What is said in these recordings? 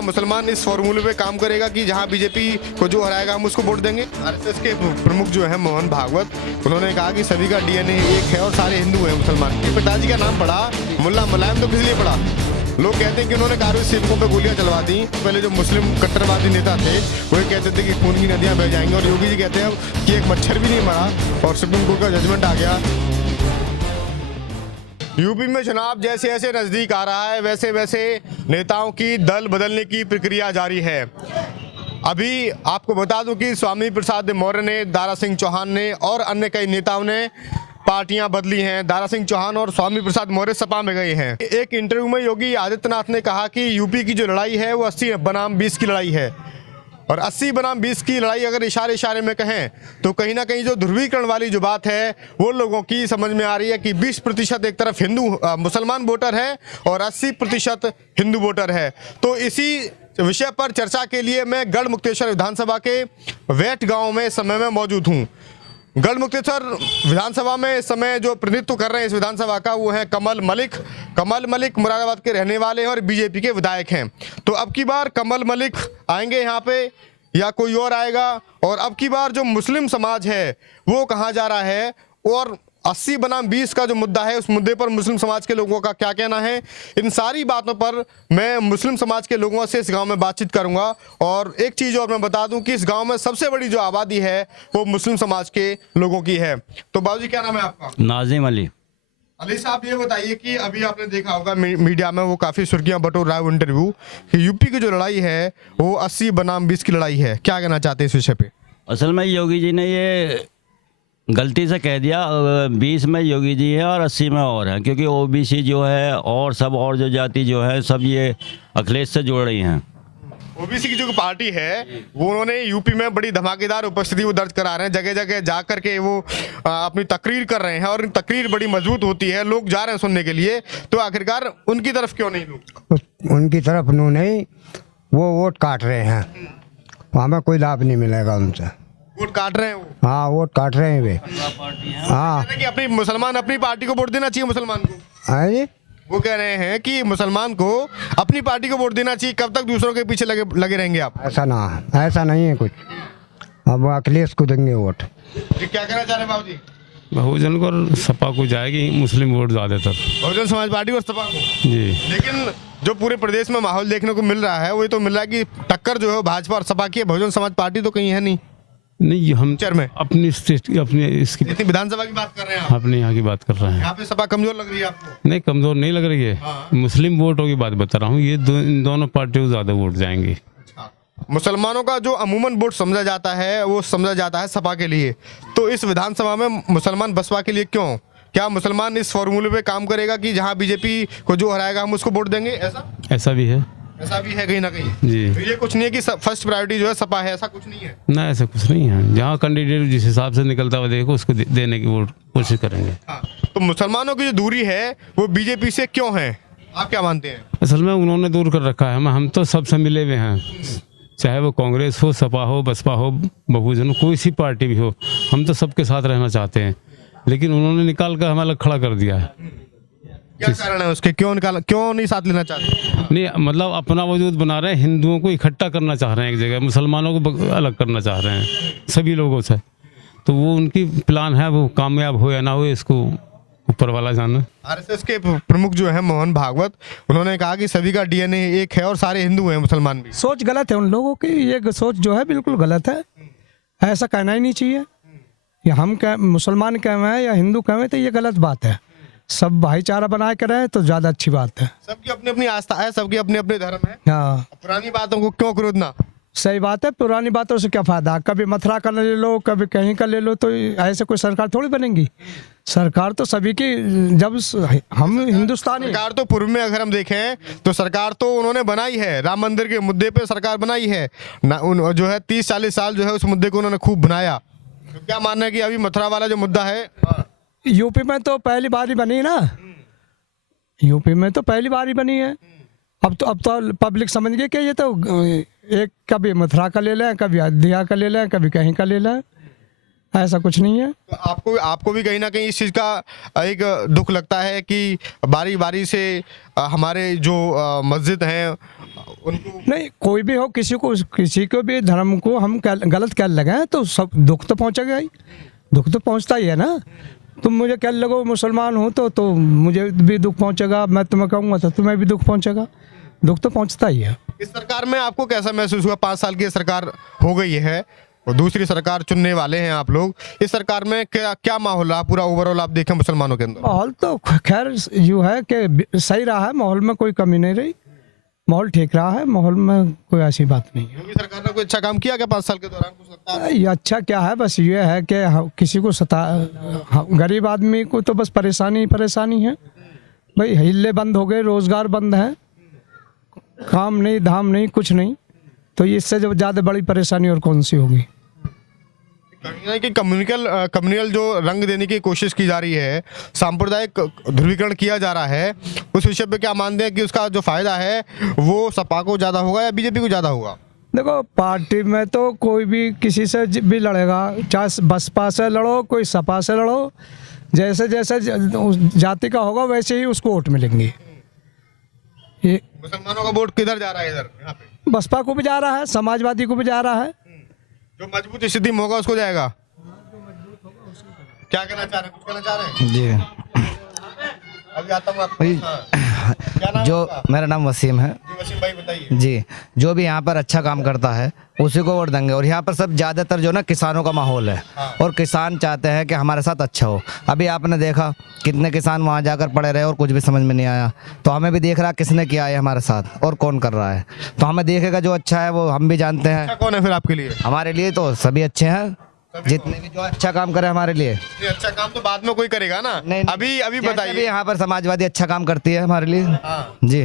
मुसलमान इस फॉर्मूले पे काम करेगा कि जहां बीजेपी को जो हराएगा हम उसको वोट देंगे। आरएसएस के प्रमुख जो है मोहन भागवत, उन्होंने कहा कि सभी का डीएनए एक है और सारे हिंदू हैं मुसलमान। पिताजी का नाम पड़ा मुल्ला मुलायम, तो किस लिए पड़ा? लोग कहते हैं कि उन्होंने कारों सेवकों पे गोलियां चलवा दी। पहले जो मुस्लिम कट्टरवादी नेता थे वो कहते थे कि खून की नदियां बह जाएंगी, और योगी जी कहते हैं कि एक मच्छर भी नहीं मरा और सुप्रीम कोर्ट का जजमेंट आ गया। यूपी में चुनाव जैसे जैसे नजदीक आ रहा है वैसे वैसे नेताओं की दल बदलने की प्रक्रिया जारी है। अभी आपको बता दूं कि स्वामी प्रसाद मौर्य ने, दारा सिंह चौहान ने और अन्य कई नेताओं ने पार्टियां बदली हैं। दारा सिंह चौहान और स्वामी प्रसाद मौर्य सपा में गए हैं। एक इंटरव्यू में योगी आदित्यनाथ ने कहा कि यूपी की जो लड़ाई है वो 80 बनाम 20 की लड़ाई है, और 80 बनाम 20 की लड़ाई अगर इशारे में कहें तो कहीं ना कहीं जो ध्रुवीकरण वाली जो बात है वो लोगों की समझ में आ रही है कि 20% एक तरफ मुसलमान वोटर है और 80% हिंदू वोटर है। तो इसी विषय पर चर्चा के लिए मैं गढ़मुक्तेश्वर विधानसभा के वेट गांव में इस समय में मौजूद हूं। गढ़मुक्तेश्वर विधानसभा में इस समय जो प्रतिनिधित्व कर रहे हैं इस विधानसभा का वो है कमल मलिक। कमल मलिक मुरादाबाद के रहने वाले हैं और बीजेपी के विधायक हैं। तो अब की बार कमल मलिक आएंगे यहाँ पे या कोई और आएगा, और अब की बार जो मुस्लिम समाज है वो कहाँ जा रहा है, और 80 बनाम 20 का जो मुद्दा है उस मुद्दे पर मुस्लिम समाज के लोगों का क्या कहना है, इन सारी बातों पर मैं मुस्लिम समाज के लोगों से इस गांव में बातचीत करूंगा। और एक चीज़ और मैं बता दूं कि इस गांव में सबसे बड़ी जो आबादी है वो मुस्लिम समाज के लोगों की है। तो बाबूजी क्या नाम है आपका? नाजिम अली। अली साहब, ये बताइए कि अभी आपने देखा होगा मीडिया में वो काफ़ी सुर्खियां बटोर रहा है इंटरव्यू कि यूपी की जो लड़ाई है वो 80 बनाम 20 की लड़ाई है। क्या कहना चाहते हैं इस विषय पे? असल में योगी जी ने ये गलती से कह दिया, 20 में योगी जी है और 80 में और है, क्योंकि ओबीसी जो है और सब और जो जाति जो है सब ये अखिलेश से जुड़ रही हैं। ओबीसी की जो पार्टी है वो उन्होंने यूपी में बड़ी धमाकेदार उपस्थिति वो दर्ज करा रहे हैं, जगह जगह जा करके वो अपनी तकरीर कर रहे हैं, और तकरीर बड़ी मजबूत होती है, लोग जा रहे हैं सुनने के लिए। तो आखिरकार उनकी तरफ क्यों नहीं लोग? उनकी तरफ नहीं, वो वोट काट रहे हैं, हमें कोई लाभ नहीं मिलेगा उनसे। वोट काट रहे हैं वो? हाँ, वोट काट रहे हैं वे। हाँ, कि अपनी मुसलमान अपनी पार्टी को वोट देना चाहिए मुसलमान को। हाँ, वो कह रहे हैं कि मुसलमान को अपनी पार्टी को वोट देना चाहिए। कब तक दूसरों के पीछे लगे रहेंगे आप? ऐसा नहीं है कुछ। अब अखिलेश को देंगे वोट। क्या कहना चाह रहे हैं बाबूजी? बहुजन को सपा को जाएगी मुस्लिम वोट ज्यादातर, बहुजन समाज पार्टी और सपा को जी। लेकिन जो पूरे प्रदेश में माहौल देखने को मिल रहा है वो ये तो मिल रहा है कि टक्कर जो है भाजपा और सपा की है, बहुजन समाज पार्टी तो कहीं है नहीं। हम में अपनी स्टेट की अपनी इसकी विधानसभा की बात कर रहे हैं आप? अपने यहाँ की बात कर रहे हैं। यहाँ पे सपा कमजोर लग रही है आपको? नहीं, कमजोर नहीं लग रही है। हाँ। मुस्लिम वोटों की बात बता रहा हूँ, ये इन दोनों पार्टियों को ज्यादा वोट जाएंगे। मुसलमानों का जो अमूमन वोट समझा जाता है वो समझा जाता है सपा के लिए। तो इस विधानसभा में मुसलमान बसपा के लिए क्यों? क्या मुसलमान इस फॉर्मूले पे काम करेगा कि जहां बीजेपी को जो हराएगा हम उसको वोट देंगे? ऐसा भी है कहीं ना कहीं जी। तो ये कुछ नहीं है कि फर्स्ट प्रायोरिटी जो है सपा है, ऐसा कुछ नहीं है ना, ऐसा कुछ नहीं है। जहाँ कैंडिडेट जिस हिसाब से निकलता हुआ देखो उसको देने की वोट कोशिश करेंगे। हाँ। तो मुसलमानों की जो दूरी है वो बीजेपी से क्यों है, आप क्या मानते हैं? असल में उन्होंने दूर कर रखा है। हम तो सबसे मिले हुए हैं, चाहे वो कांग्रेस हो, सपा हो, बसपा हो, बहुजन, कोई सी पार्टी भी हो, हम तो सबके साथ रहना चाहते हैं। लेकिन उन्होंने निकाल कर हमें अलग खड़ा कर दिया है। क्या कारण है उसके? क्यों नहीं साथ लेना चाहते? नहीं, मतलब अपना वजूद बना रहे हैं, हिंदुओं को इकट्ठा करना चाह रहे हैं एक जगह, मुसलमानों को अलग करना चाह रहे हैं सभी लोगों से। तो वो उनकी प्लान है, वो कामयाब हो या ना हो इसको ऊपर वाला जाना। आरएसएस के प्रमुख जो है मोहन भागवत, उन्होंने कहा कि सभी का डीएनए एक है और सारे हिंदू हैं मुसलमान भी। सोच गलत है उन लोगों की, ये सोच जो है बिल्कुल गलत है। ऐसा कहना ही नहीं चाहिए। या हम मुसलमान कहें या हिंदू कहें तो ये गलत बात है। सब भाईचारा बना के रहे तो ज्यादा अच्छी बात है। सबकी अपनी अपनी आस्था है, सबके अपने अपने धर्म है। हाँ, पुरानी बातों को क्यों क्रोधना? सही बात है। पुरानी बातों से क्या फायदा? कभी मथुरा का ले लो, कभी कहीं का ले लो, तो ऐसे कोई सरकार थोड़ी बनेगी। सरकार तो सभी की, जब हम हिंदुस्तानी सरकार तो पूर्व में अगर हम देखें तो सरकार तो उन्होंने बनाई है, राम मंदिर के मुद्दे पे सरकार बनाई है ना, जो है 30-40 साल जो है उस मुद्दे को उन्होंने खूब बनाया। तो क्या मानना है कि अभी मथुरा वाला जो मुद्दा है? यूपी में तो पहली बार ही बनी ना, यूपी में तो पहली बार ही बनी है। अब तो पब्लिक समझ गई कि ये तो एक कभी मथुरा का ले लें, कभी अयोध्या का ले लें, कभी कहीं का ले लें। ऐसा कुछ नहीं है। तो आपको भी कहीं ना कहीं इस चीज़ का एक दुख लगता है कि बारी बारी से हमारे जो मस्जिद हैं उनको नहीं, कोई भी हो, किसी को भी धर्म को हम गलत कह लगे तो सब दुख तो पहुंचेगा ही, दुख तो पहुंचता ही है ना। तुम मुझे कह लगो मुसलमान हो तो मुझे भी दुख पहुंचेगा, मैं तुम्हें कहूँगा तो तुम्हें भी दुख पहुंचेगा, दुख तो पहुंचता ही है। इस सरकार में आपको कैसा महसूस हुआ? 5 साल की सरकार हो गई है और दूसरी सरकार चुनने वाले हैं आप लोग, इस सरकार में क्या माहौल रहा पूरा ओवरऑल आप देखें मुसलमानों के अंदर? माहौल तो खैर यूँ है कि सही रहा है, माहौल में कोई कमी नहीं रही, माहौल ठीक रहा है, माहौल में कोई ऐसी बात नहीं है। योगी सरकार ने कोई अच्छा काम किया क्या 5 साल के दौरान? कुछ लगता है ये अच्छा क्या है, बस ये है कि किसी को गरीब आदमी को तो बस परेशानी ही परेशानी है भाई। हिले बंद हो गए, रोजगार बंद है, काम नहीं धाम नहीं कुछ नहीं, तो इससे जब ज़्यादा बड़ी परेशानी और कौन सी होगी। कि कम्युनल जो रंग देने की कोशिश की जा रही है, सांप्रदायिक ध्रुवीकरण किया जा रहा है, उस विषय पे क्या मानते हैं कि उसका जो फायदा है वो सपा को ज़्यादा होगा या बीजेपी को ज़्यादा होगा? देखो, पार्टी में तो कोई भी किसी से भी लड़ेगा, चाहे बसपा से लड़ो, कोई सपा से लड़ो, जैसे जैसे जाति का होगा वैसे ही उसको वोट मिलेंगे। ये मुसलमानों का वोट किधर जा रहा है? इधर यहाँ पे बसपा को भी जा रहा है, समाजवादी को भी जा रहा है। जो मजबूत स्थिति में होगा उसको जाएगा। क्या कहना चाह रहे हैं? कुछ कहना चाह रहे हैं? जी अभी आता हूँ आपको। भाई, हाँ। क्या नाम जो आपका? मेरा नाम वसीम है जी वसीम भाई बताइए। जी। जो भी यहाँ पर अच्छा काम करता है उसी को वोट देंगे। और यहाँ पर सब ज़्यादातर जो ना किसानों का माहौल है और किसान चाहते हैं कि हमारे साथ अच्छा हो। अभी आपने देखा कितने किसान वहाँ जाकर पड़े रहे और कुछ भी समझ में नहीं आया, तो हमें भी देख रहा किसने किया है हमारे साथ और कौन कर रहा है, तो हमें देखेगा जो अच्छा है वो हम भी जानते हैं। अच्छा कौन है फिर आपके लिए? हमारे लिए तो सभी अच्छे हैं, जितने भी जो अच्छा काम करे हमारे लिए। ये अच्छा काम तो बाद में कोई करेगा ना। नहीं, अभी जैसे बताइए। भी यहाँ पर समाजवादी अच्छा काम करती है हमारे लिए। हाँ। जी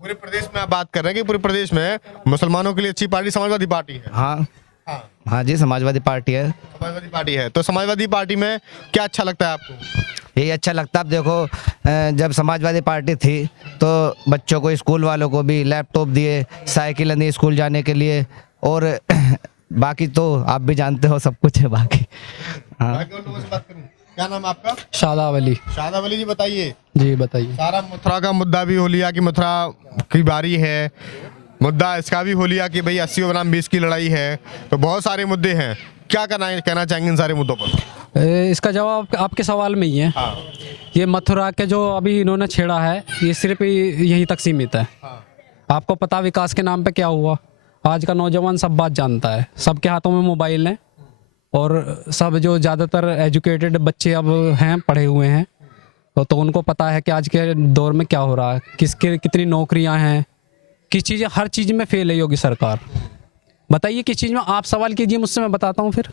पूरे प्रदेश में आप बात कर रहे हैं कि पूरे प्रदेश में मुसलमानों के लिए अच्छी पार्टी समाजवादी पार्टी है। हाँ हाँ हाँ जी, समाजवादी पार्टी है। समाजवादी पार्टी है, तो समाजवादी पार्टी में क्या अच्छा लगता है आपको? यही अच्छा लगता है। आप देखो, जब समाजवादी पार्टी थी तो बच्चों को, स्कूल वालों को भी लैपटॉप दिए, साइकिल दी स्कूल जाने के लिए, और बाकी तो आप भी जानते हो सब कुछ है बाकी। हाँ बाकी और लोगों से बात करूं। क्या नाम है आपका? शादाब अली। शादाब अली जी बताइए। जी बताइए। सारा मथुरा का मुद्दा भी हो लिया कि मथुरा की बारी है, मुद्दा इसका भी हो लिया कि भाई 80 बनाम 20 की लड़ाई है, तो बहुत सारे मुद्दे हैं। क्या कहना चाहेंगे इन सारे मुद्दों पर? इसका जवाब आपके सवाल में ही है। हाँ। ये मथुरा के जो अभी इन्होंने छेड़ा है ये सिर्फ यहीं तक सीमित है। हाँ। आपको पता विकास के नाम पे क्या हुआ? आज का नौजवान सब बात जानता है, सबके हाथों में मोबाइल है, और सब जो ज़्यादातर एजुकेटेड बच्चे अब हैं, पढ़े हुए हैं, तो उनको पता है कि आज के दौर में क्या हो रहा है, किसके कितनी नौकरियां हैं, किस चीज़, हर चीज़ में फेल है योगी सरकार। बताइए किस चीज़ में, आप सवाल कीजिए मुझसे, मैं बताता हूँ फिर।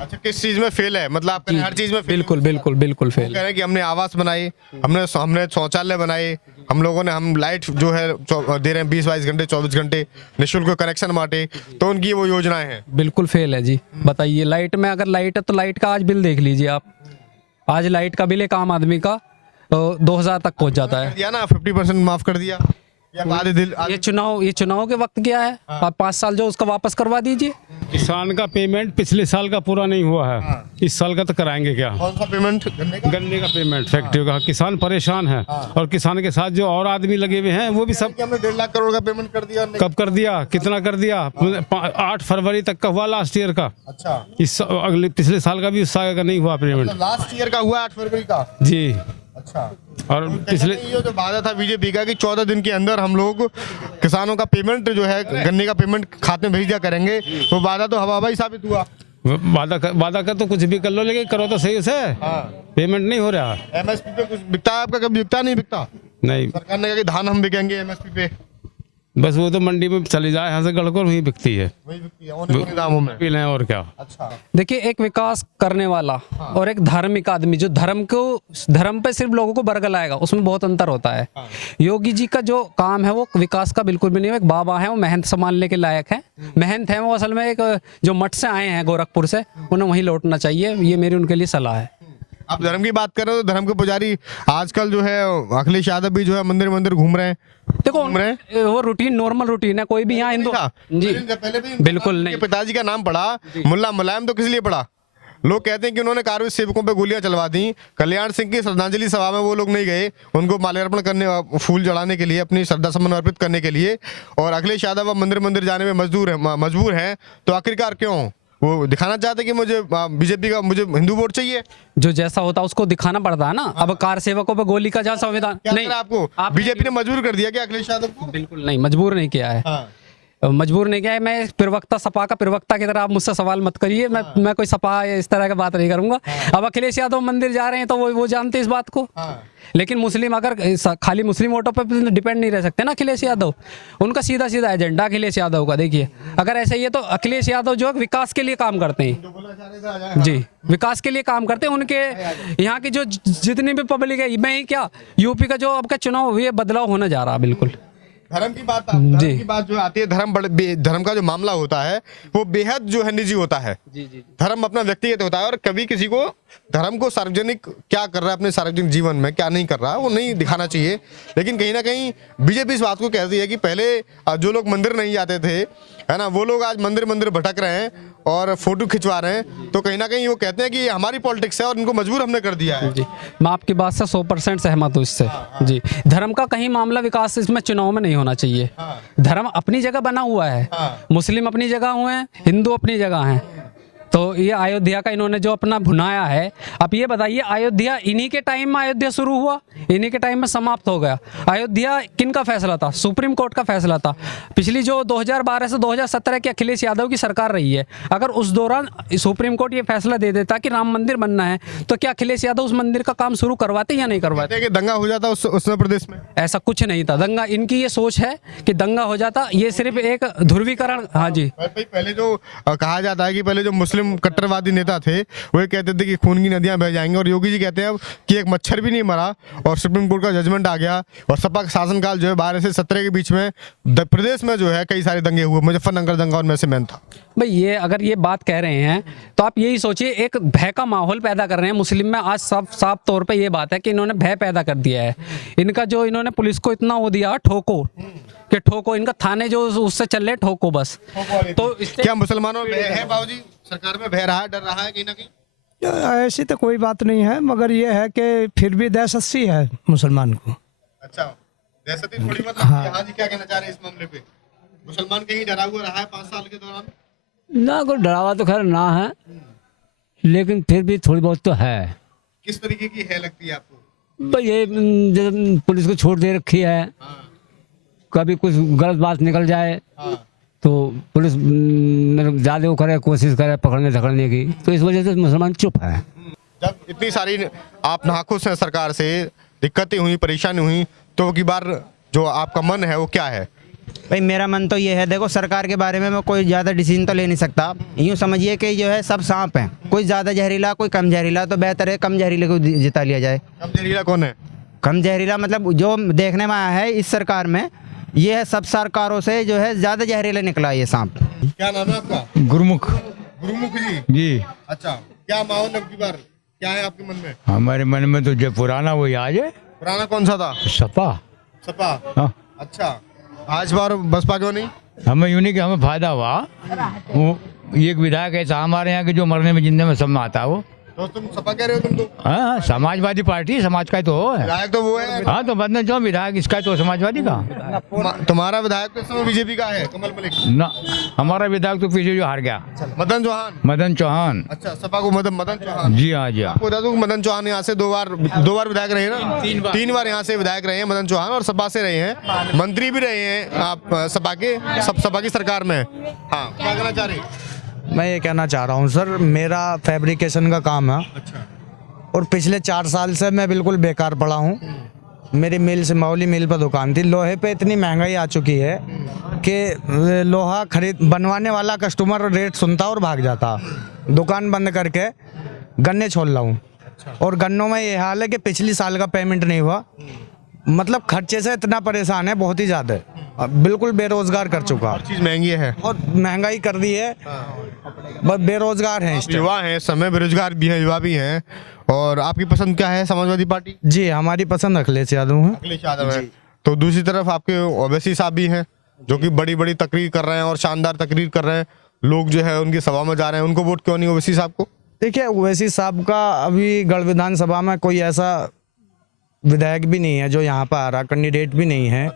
अच्छा किस चीज में फेल है? मतलब आप कह रहे हैं हर चीज में फेल? बिल्कुल बिल्कुल बिल्कुल कह फेल। रहे हैं कि हमने आवास बनाए, हमने शौचालय बनाए, हम लोगों ने हम लाइट जो है दे रहे हैं 20-22 घंटे 24 घंटे निःशुल्क कनेक्शन बांटे, तो उनकी वो योजनाएं हैं। बिल्कुल फेल है जी। बताइए, लाइट में अगर लाइट है तो लाइट का आज बिल देख लीजिए आप। आज लाइट का बिल एक आम आदमी का 2000 तक पहुंच जाता है। दिया ना 50% माफ कर दिया, या आधे दिल ये चुनाव के वक्त क्या है, आप 5 साल जो उसका वापस करवा दीजिए। किसान का पेमेंट पिछले साल का पूरा नहीं हुआ है, इस साल का तो कराएंगे क्या? कौन सा पेमेंट? गन्ने का पेमेंट, फैक्ट्री का। किसान परेशान है, और किसान के साथ जो और आदमी लगे हुए हैं वो भी सब। हमने 1.5 लाख करोड़ का पेमेंट कर दिया। कब कर दिया? कितना कर दिया? 8 फरवरी तक का हुआ लास्ट ईयर का। अच्छा, इस अगले पिछले साल का भी उस साल का नहीं हुआ पेमेंट लास्ट ईयर का हुआ 8 फरवरी का। जी। अच्छा, और पिछले ये जो वादा था बीजेपी का कि 14 दिन के अंदर हम लोग किसानों का पेमेंट जो है, गन्ने का पेमेंट खाते में भेज दिया करेंगे, वो वादा तो हवाबाजी साबित हुआ। वादा का तो कुछ भी कर लो, लेकिन करो तो सही से। पेमेंट नहीं हो रहा। एमएसपी पे कुछ बिकता है आपका? कभी बिकता नहीं बिकता? नहीं, सरकार ने कहा कि धान हम बिकेंगे एमएसपी पे, बस वो तो मंडी में चली जाए, यहाँ से गढ़कर वहीं बिकती है, वही बिकती है औने पोने दामों में। पी लें और क्या। अच्छा, देखिए, एक विकास करने वाला और एक धार्मिक आदमी जो धर्म पे सिर्फ लोगों को बरगलाएगा, उसमें बहुत अंतर होता है। योगी जी का जो काम है वो विकास का बिल्कुल भी नहीं है। एक बाबा है, वो महंत संभालने के लायक है, महंत है वो। असल में एक जो मठ से आए हैं गोरखपुर से, उन्हें वहीं लौटना चाहिए, ये मेरी उनके लिए सलाह है। आप धर्म की बात कर रहे हो तो धर्म के पुजारी आजकल जो है अखिलेश यादव भी जो है मंदिर घूम रहे हैं। देखो घूम रहे हैं। वो रूटीन नॉर्मल रूटीन है, कोई भी यहाँ हिंदू जी पहले भी बिल्कुल नहीं। पिताजी का नाम पढ़ा, मुल्ला मुलायम, तो किस लिए पढ़ा? लोग कहते हैं कि उन्होंने कार्मिक सेवकों पे गोलियां चलवा दी। कल्याण सिंह की श्रद्धांजलि सभा में वो लोग नहीं गए, उनको माल्यार्पण करने, फूल चढ़ाने के लिए, अपनी श्रद्धा सुमन अर्पित करने के लिए। और अखिलेश यादव अब मंदिर जाने में मजबूर हैं। तो आखिरकार क्यों? वो दिखाना चाहते कि मुझे बीजेपी का, मुझे हिंदू वोट चाहिए। जो जैसा होता है उसको दिखाना पड़ता है ना। अब कार सेवकों पे गोली का जहाँ संविधान नहीं, आपको बीजेपी ने मजबूर कर दिया क्या अखिलेश यादव को? बिल्कुल नहीं, मजबूर नहीं किया है। मजबूर नहीं किया है। मैं प्रवक्ता, सपा का प्रवक्ता की तरह आप मुझसे सवाल मत करिए। मैं कोई सपा इस तरह की बात नहीं करूंगा। अब अखिलेश यादव मंदिर जा रहे हैं तो वो जानते इस बात को। लेकिन मुस्लिम, अगर खाली मुस्लिम वोटों पर डिपेंड नहीं रह सकते ना अखिलेश यादव। उनका सीधा एजेंडा अखिलेश यादव का, देखिए अगर ऐसा ही है तो अखिलेश यादव जो है विकास के लिए काम करते हैं जी, विकास के लिए काम करते हैं। उनके यहाँ की जो जितनी भी पब्लिक है, मैं ही क्या, यूपी का जो अब का चुनाव हुए, बदलाव होने जा रहा है बिल्कुल। धर्म की बात जो आती है, धर्म का जो मामला होता है वो बेहद जो है निजी होता है। धर्म अपना व्यक्तिगत होता है और कभी किसी को धर्म को सार्वजनिक क्या कर रहा है अपने सार्वजनिक जीवन में, क्या नहीं कर रहा है, वो नहीं दिखाना चाहिए। लेकिन कहीं ना कहीं बीजेपी इस बात को कहती है कि पहले जो लोग मंदिर नहीं जाते थे, है ना, वो लोग आज मंदिर भटक रहे हैं और फोटो खिंचवा रहे हैं। तो कहीं ना कहीं वो कहते हैं कि हमारी पॉलिटिक्स है और इनको मजबूर हमने कर दिया है। जी, मैं आपकी बात से 100% सहमत हूँ इससे। जी, धर्म का कहीं मामला, विकास इसमें चुनाव में नहीं होना चाहिए। धर्म अपनी जगह बना हुआ है, मुस्लिम अपनी जगह हुए हैं, हिंदू अपनी जगह हैं। तो ये अयोध्या का इन्होंने जो अपना भुनाया है, अब ये बताइए, अयोध्या इन्हीं के टाइम में अयोध्या शुरू हुआ, इन्हीं के टाइम में समाप्त हो गया। अयोध्या किन का फैसला था? सुप्रीम कोर्ट का फैसला था। पिछली जो 2012 से 2017 की अखिलेश यादव की सरकार रही है, अगर उस दौरान सुप्रीम कोर्ट ये फैसला दे देता कि राम मंदिर बनना है, तो क्या अखिलेश यादव उस मंदिर का काम शुरू करवाते या नहीं करवाते? कि दंगा हो जाता उस उत्तर प्रदेश में? ऐसा कुछ नहीं था दंगा। इनकी ये सोच है कि दंगा हो जाता, ये सिर्फ एक ध्रुवीकरण। हाँ जी, पहले जो कहा जाता है कि पहले जो मुस्लिम कट्टरवादी नेता थे वो ये कहते थे कि खून की नदियां बह जाएंगी, और योगी जी कहते हैं अब कि एक मच्छर भी नहीं मरा और सुप्रीम कोर्ट का जजमेंट आ गया। और सपा का शासनकाल जो है 12 से 17 के बीच में प्रदेश में जो है कई सारे दंगे हुए। मुजफ्फरनगर दंगा उनमें से मेन था। भाई ये अगर ये बात कह रहे हैं तो आप यही सोचिए, एक भय का माहौल पैदा कर रहे हैं मुस्लिम में। आज साफ तौर पे ये बात है कि इन्होंने भय पैदा कर दिया है। इनका जो इन्होंने पुलिस को इतना वो दिया, ठोको कि ठोको, इनका थाने जो उससे चल रहे ठोको बस। तो क्या मुसलमानों में है बाबूजी, सरकार में भय रहा है, डर रहा है कहीं ना कहीं? ऐसी तो कोई बात नहीं है, मगर ये है कि फिर भी दहशत है मुसलमान को। अच्छा, दहशत थोड़ी मतलब। हाँ जी, क्या कहना चाह रहे हैं इस मामले पे? मुसलमान कहीं डरा हुआ रहा है 5 साल के दौरान? ना, कोई डरावा तो खैर ना है, लेकिन फिर भी थोड़ी बहुत तो है। किस तरीके की है लगती है आपको? भाई ये जब पुलिस को छोड़ दे रखी है, कभी कुछ गलत बात निकल जाए तो पुलिस ज़्यादा वो करे, कोशिश करे पकड़ने धकड़ने की, तो इस वजह से मुसलमान चुप है। जब इतनी सारी आप नाखुश हैं सरकार से, दिक्कतें हुई, परेशानी हुई, तो की बार जो आपका मन है वो क्या है? भाई मेरा मन तो ये है, देखो सरकार के बारे में मैं कोई ज़्यादा डिसीजन तो ले नहीं सकता। यूँ समझिए कि जो है सब सांप हैं, कोई ज़्यादा जहरीला कोई कम जहरीला, तो बेहतर है कम जहरीले को जिता लिया जाए। कम जहरीला कौन है? कम जहरीला मतलब जो देखने में आया है इस सरकार में, ये है सब सरकारों से जो है ज़्यादा जहरीला निकला ये सांप। क्या नाम है आपका? गुरुमुख गुरुमुख जी। जी। अच्छा, क्या माहौल अब की बार क्या है आपके मन में? हमारे मन में तो जो पुराना वही आज है। पुराना कौन सा था? सपा। सपा। हाँ। अच्छा, आज बार बसपा क्यों नहीं? हमें यूँ नहीं कि हमें फायदा हुआ। वो एक विधायक ऐसा हमारे यहाँ के जो मरने में जिंदे में सब में आता है वो। तो तुम सपा कह रहे हो? तुम तो हाँ, समाजवादी पार्टी, समाज का ही तो है। विधायक तो वो है। हाँ, तो बदले जो विधायक इसका तो समाजवादी का। तुम्हारा विधायक तो इस समय बीजेपी का है, कमल मलिक ना, हमारा विधायक तो पीछे जो हार गया, मदन चौहान। मदन चौहान। अच्छा, सपा को मदन चौहान। जी हाँ, जी हाँ। बता दूं मदन चौहान यहाँ से दो बार विधायक रहे ना, 3 बार यहाँ से विधायक रहे हैं मदन चौहान, और सपा से रहे हैं, मंत्री भी रहे हैं आप सपा के, सपा की सरकार में। हाँ, क्या कहना चाह रहे हैं? मैं ये कहना चाह रहा हूँ सर, मेरा फैब्रिकेशन का काम है। अच्छा। और पिछले 4 साल से मैं बिल्कुल बेकार पड़ा हूँ। मेरी मिल से मौली मिल पर दुकान थी। लोहे पे इतनी महंगाई आ चुकी है कि लोहा बनवाने वाला कस्टमर रेट सुनता और भाग जाता। दुकान बंद करके गन्ने छोड़ रहा हूँ। और गन्नों में ये हाल है कि पिछली साल का पेमेंट नहीं हुआ। मतलब खर्चे से इतना परेशान है, बहुत ही ज़्यादा, बिल्कुल बेरोजगार कर चुका। चीज़ महंगी है, बहुत महंगाई कर दी है, बस बेरोजगार हैं। युवा हैं, समय बेरोजगार भी हैं, युवा भी हैं। और आपकी पसंद क्या है? समाजवादी पार्टी। जी, हमारी पसंद अखिलेश यादव है। अखिलेश यादव है। तो दूसरी तरफ आपके ओवैसी साहब भी हैं जो कि बड़ी बड़ी तकरीर कर रहे हैं और शानदार तकरीर कर रहे हैं। लोग जो है उनकी सभा में जा रहे हैं, उनको वोट क्यों नहीं ओवैसी साहब को? देखिए ओवैसी साहब का अभी गढ़ विधानसभा में कोई ऐसा विधायक भी नहीं है जो यहाँ पर आ रहा, कैंडिडेट भी नहीं है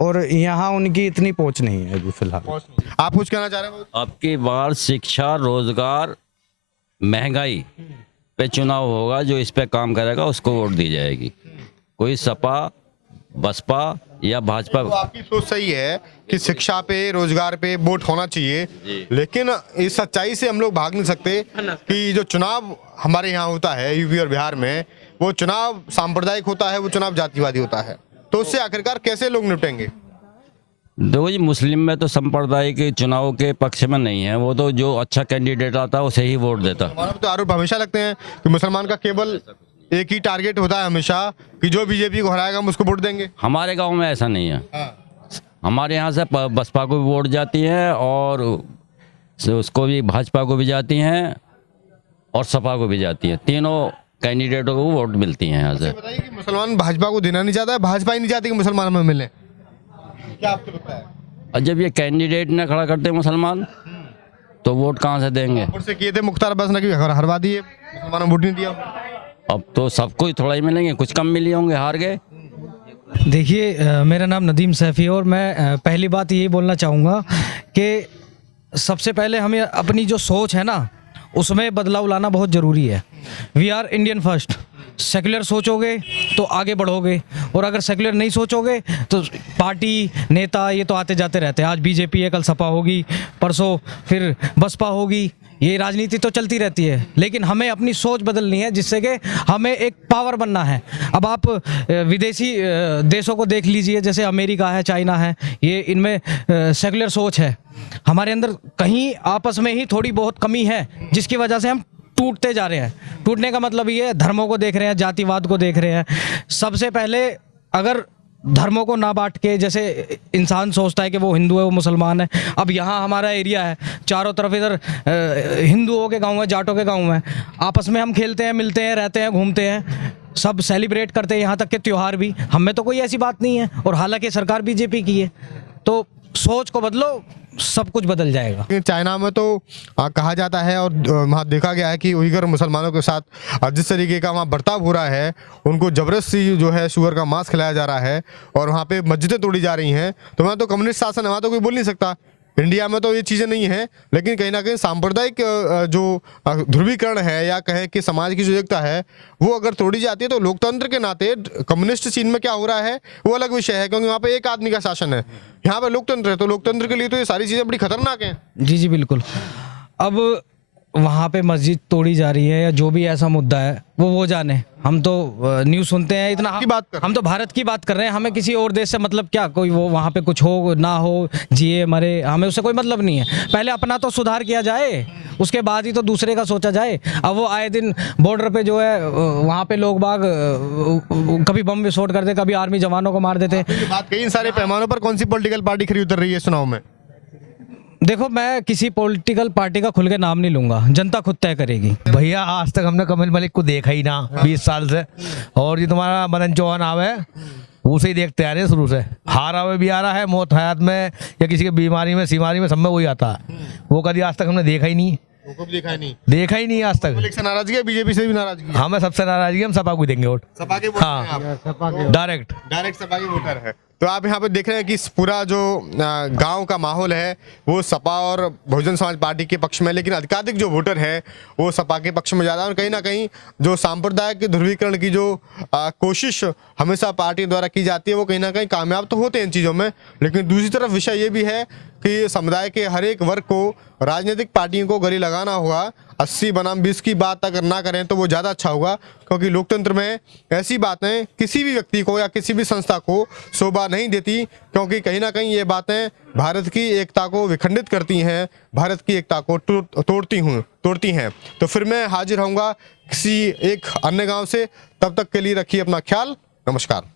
और यहाँ उनकी इतनी पहुँच नहीं है अभी फिलहाल। आप कुछ कहना चाह रहे हैं? अब की बार शिक्षा, रोजगार, महंगाई पे चुनाव होगा। जो इस पे काम करेगा उसको वोट दी जाएगी। कोई सपा, बसपा या भाजपा। तो आपकी सोच सही है कि शिक्षा पे, रोजगार पे वोट होना चाहिए, लेकिन इस सच्चाई से हम लोग भाग नहीं सकते कि जो चुनाव हमारे यहाँ होता है यूपी और बिहार में, वो चुनाव सांप्रदायिक होता है, वो चुनाव जातिवादी होता है। तो उससे आखिरकार कैसे लोग निपटेंगे? देखो जी, मुस्लिम में तो सांप्रदायिक चुनाव के पक्ष में नहीं है। वो तो जो अच्छा कैंडिडेट आता है उसे ही वोट देता। हमारा तो आरोप हमेशा लगते हैं कि मुसलमान का केवल एक ही टारगेट होता है हमेशा कि जो बीजेपी को हराएगा हम उसको वोट देंगे। हमारे गांव में ऐसा नहीं है। हमारे यहाँ से बसपा को भी वोट जाती है और उसको भी, भाजपा को भी जाती हैं और सपा को भी जाती है। तीनों कैंडिडेटों को वोट मिलती हैं यहाँ से। बताइए कि मुसलमान भाजपा को देना नहीं चाहता है, भाजपा ही नहीं चाहती कि मुसलमान में मिले। क्या आपको लगता है? और जब ये कैंडिडेट न खड़ा करते मुसलमान तो वोट कहाँ से देंगे? से किए थे मुख्तार अब्बास नकवी, हरवा दिए, मुसलमानों ने वोट नहीं दिया। अब तो सबको ही थोड़ा ही मिलेंगे, कुछ कम मिले होंगे, हार गए। देखिए मेरा नाम नदीम सैफ़ी है और मैं पहली बात यही बोलना चाहूँगा कि सबसे पहले हमें अपनी जो सोच है ना उसमें बदलाव लाना बहुत ज़रूरी है। We are Indian first. Secular सोचोगे तो आगे बढ़ोगे और अगर सेकुलर नहीं सोचोगे तो पार्टी, नेता ये तो आते जाते रहते हैं। आज बीजेपी है, कल सपा होगी, परसों फिर बसपा होगी। ये राजनीति तो चलती रहती है, लेकिन हमें अपनी सोच बदलनी है जिससे कि हमें एक पावर बनना है। अब आप विदेशी देशों को देख लीजिए, जैसे अमेरिका है, चाइना है, ये इनमें सेकुलर सोच है। हमारे अंदर कहीं आपस में ही थोड़ी बहुत कमी है जिसकी वजह से हम टूटते जा रहे हैं। टूटने का मतलब ये है, धर्मों को देख रहे हैं, जातिवाद को देख रहे हैं। सबसे पहले अगर धर्मों को ना बांट के, जैसे इंसान सोचता है कि वो हिंदू है, वो मुसलमान है। अब यहाँ हमारा एरिया है, चारों तरफ इधर हिंदुओं के गांव है, जाटों के गांव है। आपस में हम खेलते हैं, मिलते हैं, रहते हैं, घूमते हैं, सब सेलिब्रेट करते हैं, यहाँ तक के त्यौहार भी। हम में तो कोई ऐसी बात नहीं है और हालांकि सरकार बीजेपी की है। तो सोच को बदलो, सब कुछ बदल जाएगा। चाइना में तो कहा जाता है और वहाँ देखा गया है कि उइगर मुसलमानों के साथ जिस तरीके का वहाँ बर्ताव हो रहा है, उनको जबरदस्ती जो है शुगर का मांस खिलाया जा रहा है और वहाँ पे मस्जिदें तोड़ी जा रही हैं। तो वहाँ तो कम्युनिस्ट शासन है, वहाँ तो कोई बोल नहीं सकता। इंडिया में तो ये चीज़ें नहीं है, लेकिन कहीं ना कहीं सांप्रदायिक जो ध्रुवीकरण है या कहें कि समाज की जो एकता है वो अगर तोड़ी जाती है तो लोकतंत्र के नाते कम्युनिस्ट चीन में क्या हो रहा है वो अलग विषय है, क्योंकि वहाँ पे एक आदमी का शासन है। यहाँ पे लोकतंत्र है, तो लोकतंत्र के लिए तो ये सारी चीज़ें बड़ी खतरनाक हैं। जी जी बिल्कुल। अब वहाँ पे मस्जिद तोड़ी जा रही है या जो भी ऐसा मुद्दा है वो जाने। हम तो न्यूज़ सुनते हैं इतना, हम तो भारत की बात कर रहे हैं। हमें किसी और देश से मतलब क्या, कोई वो वहाँ पे कुछ हो ना हो, जिए मरे, हमें उससे कोई मतलब नहीं है। पहले अपना तो सुधार किया जाए, उसके बाद ही तो दूसरे का सोचा जाए। अब वो आए दिन बॉर्डर पे जो है वहाँ पे लोग बाग कभी बम विस्फोट करते, कभी आर्मी जवानों को मार देते। बात कई सारे पैमानों पर कौन सी पॉलिटिकल पार्टी खरी उतर रही है चुनाव में? देखो, मैं किसी पॉलिटिकल पार्टी का खुल के नाम नहीं लूंगा, जनता खुद तय करेगी। भैया आज तक हमने कमल मलिक को देखा ही ना 20 साल से, और ये तुम्हारा मदन चौहान आवे उसे ही देखते आ रहे हैं शुरू से। हार आवे भी आ रहा है, मौत हयात में या किसी की बीमारी में, सीमारी में, सब में वही आता है। वो कभी आज तक हमने देखा ही नहीं, देखा ही नहीं आज तक। से नाराजगी है, बीजेपी से भी नाराजगी है। हमें सबसे नाराजगी, हम सपा को देंगे वोट। सपा के हाँ, डायरेक्ट सपा के वोटर है। तो आप यहाँ पे देख रहे हैं कि पूरा जो गांव का माहौल है वो सपा और बहुजन समाज पार्टी के पक्ष में, लेकिन अधिकाधिक जो वोटर है वो सपा के पक्ष में ज़्यादा। और कहीं ना कहीं जो सांप्रदायिक ध्रुवीकरण की जो कोशिश हमेशा पार्टी द्वारा की जाती है वो कहीं ना कहीं कामयाब तो होते हैं इन चीज़ों में, लेकिन दूसरी तरफ विषय ये भी है कि समुदाय के हर एक वर्ग को राजनीतिक पार्टियों को गले लगाना होगा। 80 बनाम 20 की बात अगर ना करें तो वो ज़्यादा अच्छा होगा, क्योंकि लोकतंत्र में ऐसी बातें किसी भी व्यक्ति को या किसी भी संस्था को शोभा नहीं देती, क्योंकि कहीं ना कहीं ये बातें भारत की एकता को विखंडित करती हैं, भारत की एकता को तोड़ती हैं। तो फिर मैं हाजिर रहूँगा किसी एक अन्य गाँव से, तब तक के लिए रखिए अपना ख्याल। नमस्कार।